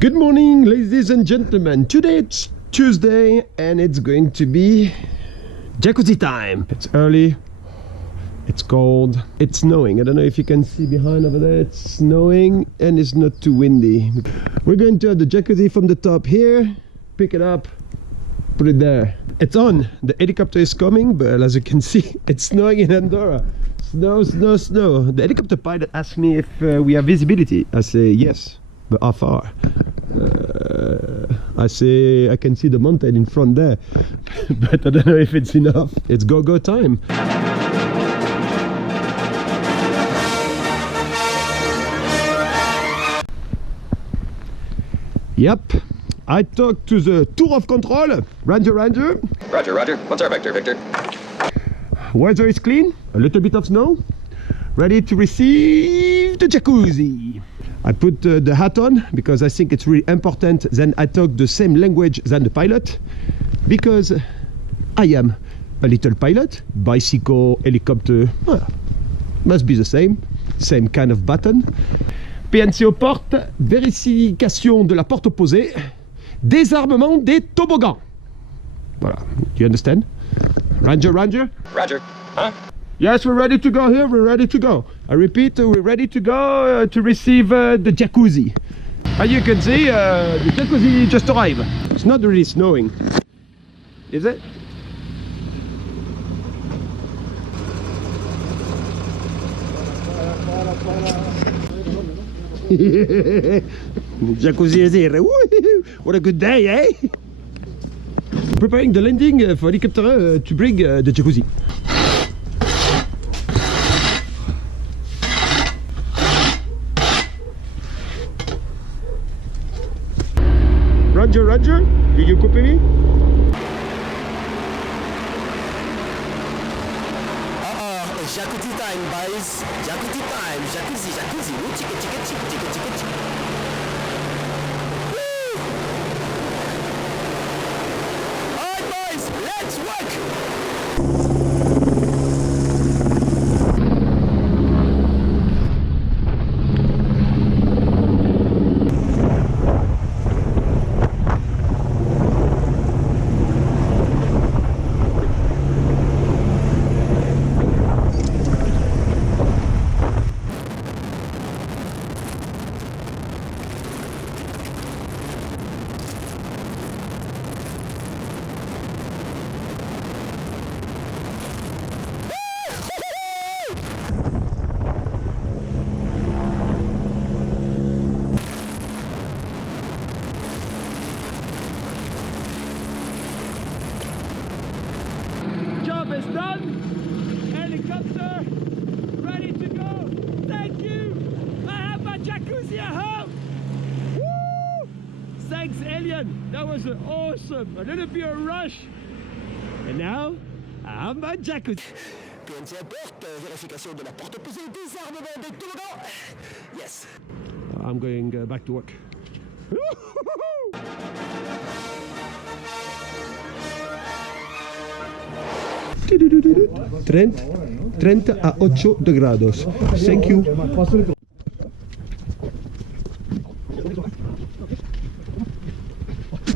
Good morning, ladies and gentlemen. Today it's Tuesday and it's going to be jacuzzi time. It's early, it's cold, it's snowing. I don't know if you can see behind over there, it's snowing and it's not too windy. We're going to have the jacuzzi from the top here, pick it up, put it there. It's on, the helicopter is coming, but as you can see, it's snowing in Andorra. Snow, snow, snow. The helicopter pilot asked me if we have visibility. I say yes, but how far? I say I can see the mountain in front there, but I don't know if it's enough. It's go time. Yep, I talked to the tour of control. Ranger. Roger. What's our vector, Victor? Weather is clean, a little bit of snow. Ready to receive the jacuzzi. I put the hat on because I think it's really important. Then I talk the same language than the pilot, because I am a little pilot. Bicycle, helicopter, well, must be the same kind of button. PNC aux portes, vérification de la porte opposée, désarmement des toboggans. Voilà, do you understand? Ranger. Roger. Huh? Yes, we're ready to go here, we're ready to go. I repeat, we're ready to go to receive the jacuzzi. As you can see, the jacuzzi just arrived. It's not really snowing, is it? Jacuzzi is here. What a good day, eh? Preparing the landing for helicopter to bring the jacuzzi. Roger, do you copy me? Jacuzzi time, boys. Jacuzzi time. Jacuzzi. Ooh, chicka. Woo! Alright, boys, let's work! Job is done. Helicopter ready to go. Thank you. I have my jacuzzi at home. Woo! Thanks, Alien. That was awesome. A little bit of rush. And now I have my jacuzzi. PNC à porte, vérification de la porte opposée, désarmement des toboggans. Yes. I'm going back to work. 30 a 8 grados. Thank you.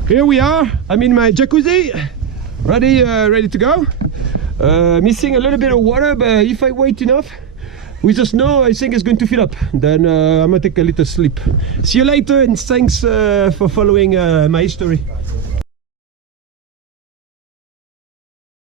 Here we are. I'm in my jacuzzi, ready to go. Missing a little bit of water, but if I wait enough with the snow, I think it's going to fill up. Then I'm gonna take a little sleep. See you later, and thanks for following my history.